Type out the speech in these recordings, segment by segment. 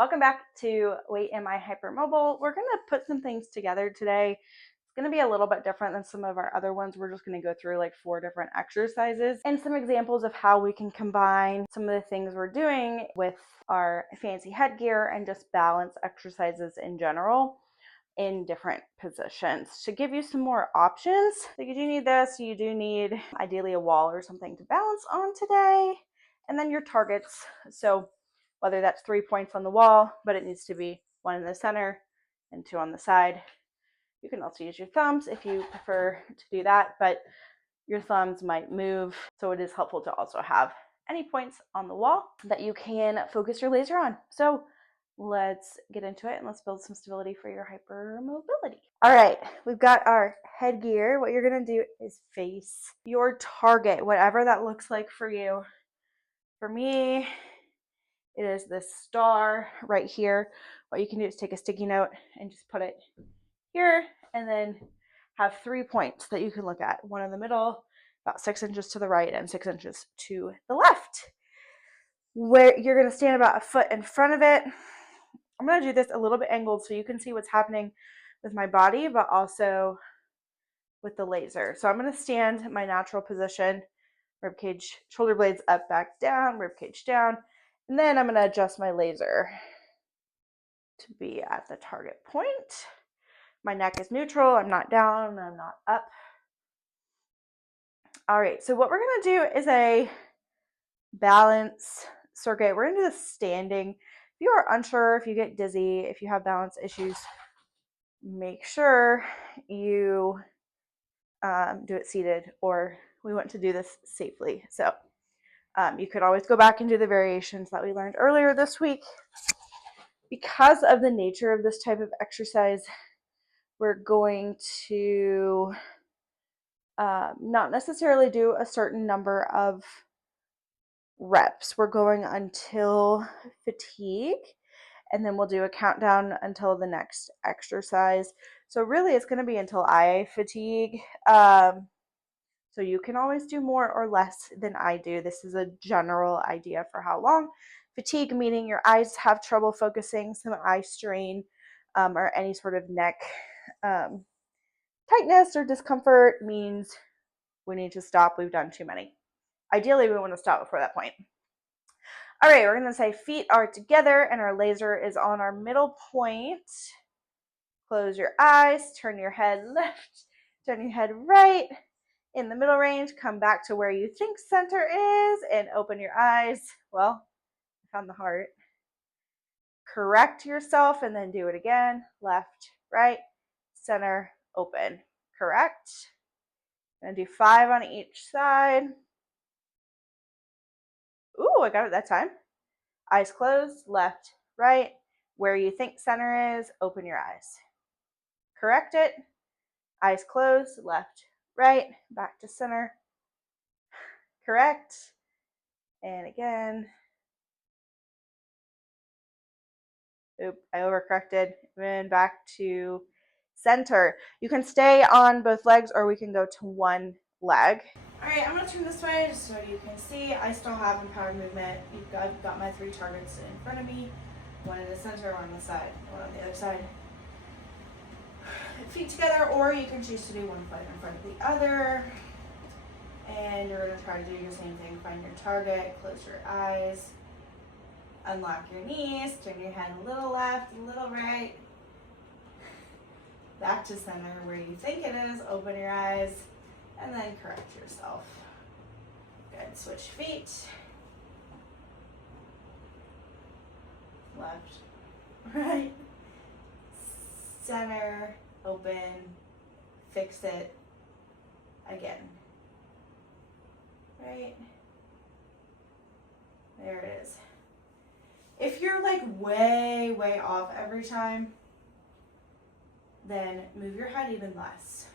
Welcome back to Wait, Am I Hypermobile? We're going to put some things together today. It's going to be a little bit different than some of our other ones. We're just going to go through like 4 different exercises and some examples of how we can combine some of the things we're doing with our fancy headgear and just balance exercises in general in different positions to give you some more options. So you do need this. You do need ideally a wall or something to balance on today. And then your targets. So whether that's 3 points on the wall, but it needs to be 1 in the center and 2 on the side. You can also use your thumbs if you prefer to do that, but your thumbs might move. So it is helpful to also have any points on the wall that you can focus your laser on. So let's get into it and let's build some stability for your hypermobility. All right, we've got our headgear. What you're gonna do is face your target, whatever that looks like for you. For me, it is this star right here. What you can do is take a sticky note and just put it here and then have 3 points that you can look at. 1 in the middle, about 6 inches to the right and 6 inches to the left. Where you're going to stand about a foot in front of it. I'm going to do this a little bit angled so you can see what's happening with my body, but also with the laser. So I'm going to stand my natural position, rib cage, shoulder blades up, back, down, rib cage down. And then I'm going to adjust my laser to be at the target point. My neck is neutral. I'm not down. I'm not up. All right. So what we're going to do is a balance circuit. We're going to do this standing. If you are unsure, if you get dizzy, if you have balance issues, make sure you do it seated, or we want to do this safely. So you could always go back and do the variations that we learned earlier this week. Because of the nature of this type of exercise, we're going to not necessarily do a certain number of reps. We're going until fatigue, and then we'll do a countdown until the next exercise. So really it's going to be until I fatigue. So you can always do more or less than I do. This is a general idea for how long. Fatigue meaning your eyes have trouble focusing, some eye strain, or any sort of neck tightness or discomfort means we need to stop. We've done too many. Ideally, we want to stop before that point. All right, we're going to say feet are together and our laser is on our middle point. Close your eyes, turn your head left, turn your head right. In the middle range, come back to where you think center is and open your eyes. Well, I found the heart. Correct yourself and then do it again. Left, right, center, open. Correct. I'm going to do 5 on each side. Ooh, I got it that time. Eyes closed, left, right. Where you think center is, open your eyes. Correct it. Eyes closed, left, right, back to center. Correct. And again. Oop, I overcorrected. And back to center. You can stay on both legs or we can go to one leg. All right, I'm going to turn this way just so you can see. I still have empowered movement. I've got my 3 targets in front of me. 1 in the center, 1 on the side, 1 on the other side. Feet together, or you can choose to do 1 foot in front of the other. And you're going to try to do your same thing. Find your target, close your eyes, unlock your knees, turn your head a little left, a little right. Back to center where you think it is, open your eyes, and then correct yourself. Good, switch feet. Left, right, center, open, fix it, again. Right, there it is. If you're like way off every time, then move your head even less,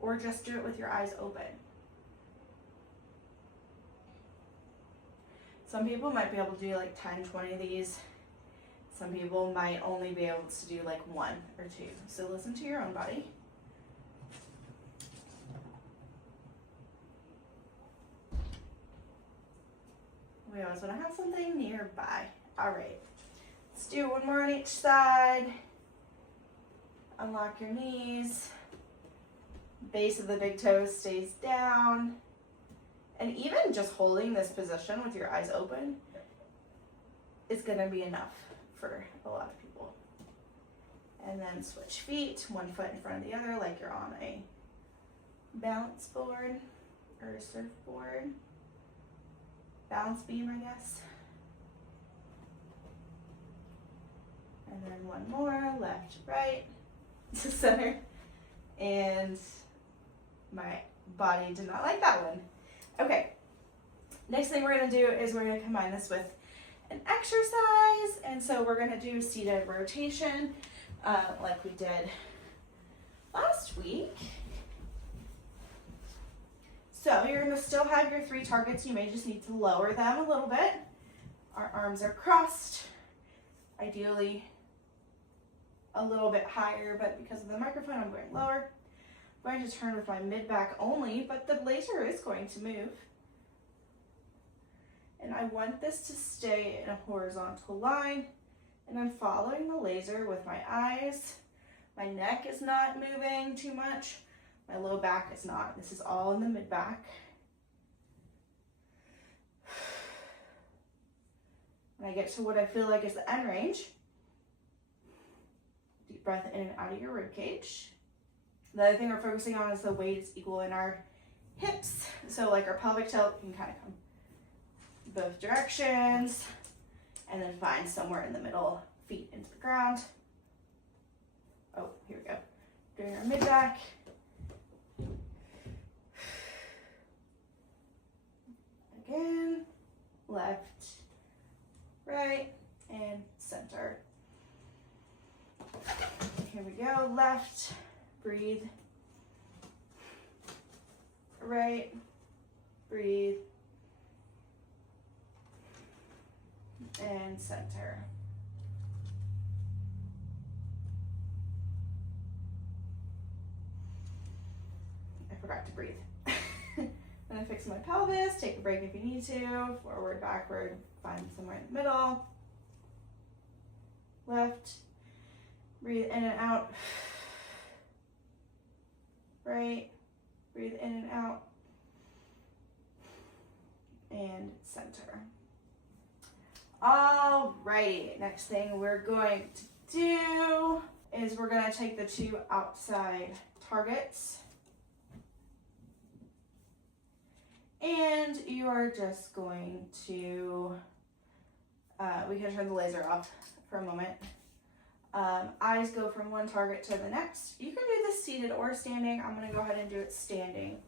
or just do it with your eyes open. Some people might be able to do like 10, 20 of these. Some people might only be able to do like 1 or 2. So listen to your own body. We always want to have something nearby. All right. Let's do one more on each side. Unlock your knees. Base of the big toes stays down. And even just holding this position with your eyes open is gonna be enough for a lot of people. And then switch feet, one foot in front of the other like you're on a balance board or a surfboard. Balance beam, I guess. And then one more, left, right, to center. And my body did not like that one. Okay, next thing we're gonna do is we're gonna combine this with an exercise. And so we're gonna do seated rotation like we did last week. So you're gonna still have your 3 targets. You may just need to lower them a little bit. Our arms are crossed, ideally a little bit higher, but because of the microphone, I'm going lower. I'm going to turn with my mid-back only, but the laser is going to move. And I want this to stay in a horizontal line, and I'm following the laser with my eyes. My neck is not moving too much. My low back is not. This is all in the mid-back. When I get to what I feel like is the end range, deep breath in and out of your rib cage. The other thing we're focusing on is the weight is equal in our hips. So like our pelvic tilt can kind of come both directions, and then find somewhere in the middle, feet into the ground. Oh, here we go. Doing our mid-back. Again, left, right, and center. Here we go, left, breathe, right, breathe, and center. I forgot to breathe. I'm gonna fix my pelvis, take a break if you need to, forward, backward, find somewhere in the middle. Left, breathe in and out. Right, breathe in and out. And center. Alrighty, next thing we're going to do is we're gonna take the 2 outside targets, and you are just going to, we can turn the laser off for a moment. Eyes go from one target to the next. You can do this seated or standing. I'm gonna go ahead and do it standing.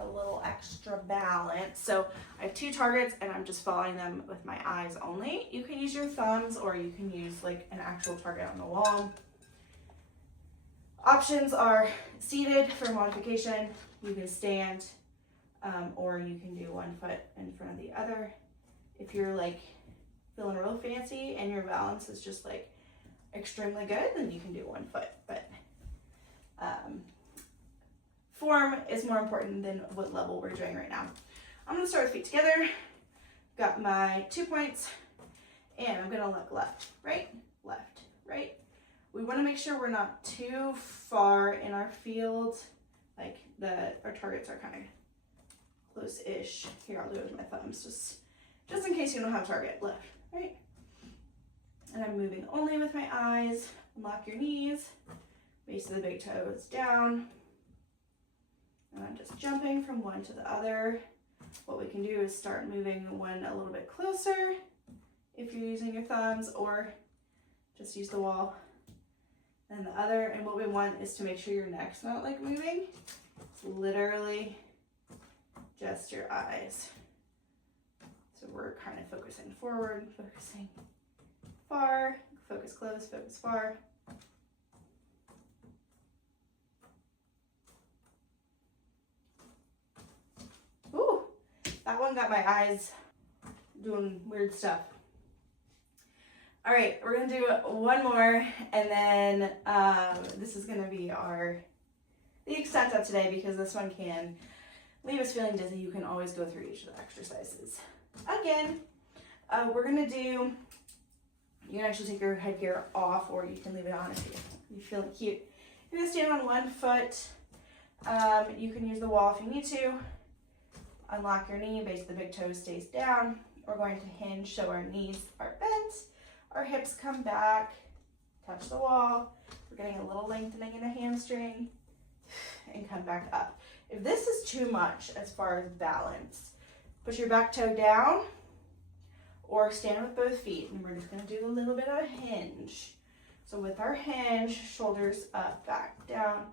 A little extra balance. So I have 2 targets and I'm just following them with my eyes only. You can use your thumbs or you can use like an actual target on the wall. Options are seated for modification. You can stand, or you can do one foot in front of the other. If you're like feeling real fancy and your balance is just like extremely good, then you can do one foot. But form is more important than what level we're doing right now. I'm gonna start with feet together. Got my 2 points, and I'm gonna look left, right, left, right. We wanna make sure we're not too far in our field, like our targets are kind of close-ish. Here, I'll do it with my thumbs, just in case you don't have a target. Left, right. And I'm moving only with my eyes. Unlock your knees, base of the big toes down. And I'm just jumping from one to the other. What we can do is start moving one a little bit closer if you're using your thumbs, or just use the wall. And the other, and what we want is to make sure your neck's not like moving. It's literally just your eyes. So we're kind of focusing forward, focusing far, focus close, focus far. Ooh, that one got my eyes doing weird stuff. All right, we're gonna do one more, and then this is gonna be the extent of today, because this one can leave us feeling dizzy. You can always go through each of the exercises again. We're gonna do You can actually take your headgear off, or you can leave it on if you feel cute. You're gonna stand on one foot. You can use the wall if you need to. Unlock your knee, base of the big toe stays down. We're going to hinge so our knees are bent, our hips come back, touch the wall. We're getting a little lengthening in the hamstring, and come back up. If this is too much as far as balance, push your back toe down or stand with both feet, and we're just gonna do a little bit of a hinge. So with our hinge, shoulders up, back, down,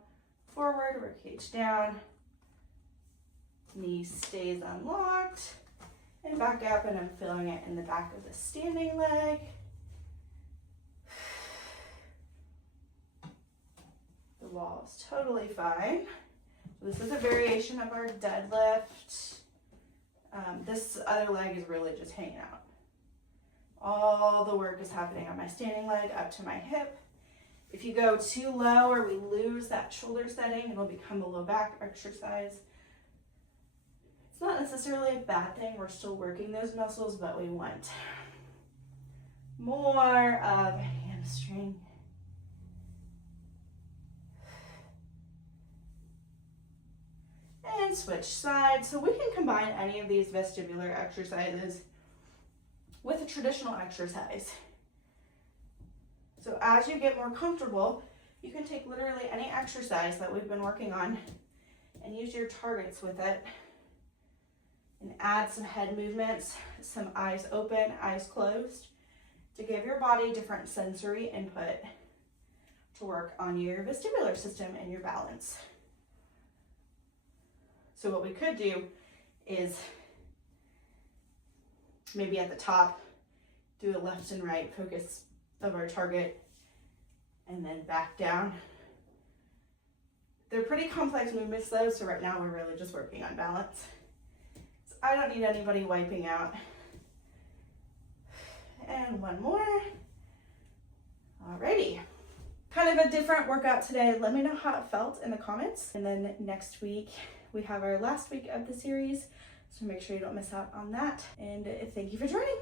forward, ribcage down, knee stays unlocked, and back up, and I'm feeling it in the back of the standing leg. The wall is totally fine. This is a variation of our deadlift. This other leg is really just hanging out. All the work is happening on my standing leg up to my hip. If you go too low or we lose that shoulder setting, it'll become a low back exercise. It's not necessarily a bad thing. We're still working those muscles, but we want more of hamstring. And switch sides. So we can combine any of these vestibular exercises with a traditional exercise. So as you get more comfortable, you can take literally any exercise that we've been working on and use your targets with it, and add some head movements, some eyes open, eyes closed, to give your body different sensory input to work on your vestibular system and your balance. So what we could do is maybe at the top, do a left and right focus of our target, and then back down. They're pretty complex movements though, so right now we're really just working on balance. So I don't need anybody wiping out. And one more. Alrighty. Kind of a different workout today. Let me know how it felt in the comments. And then next week, we have our last week of the series, so make sure you don't miss out on that. And thank you for joining.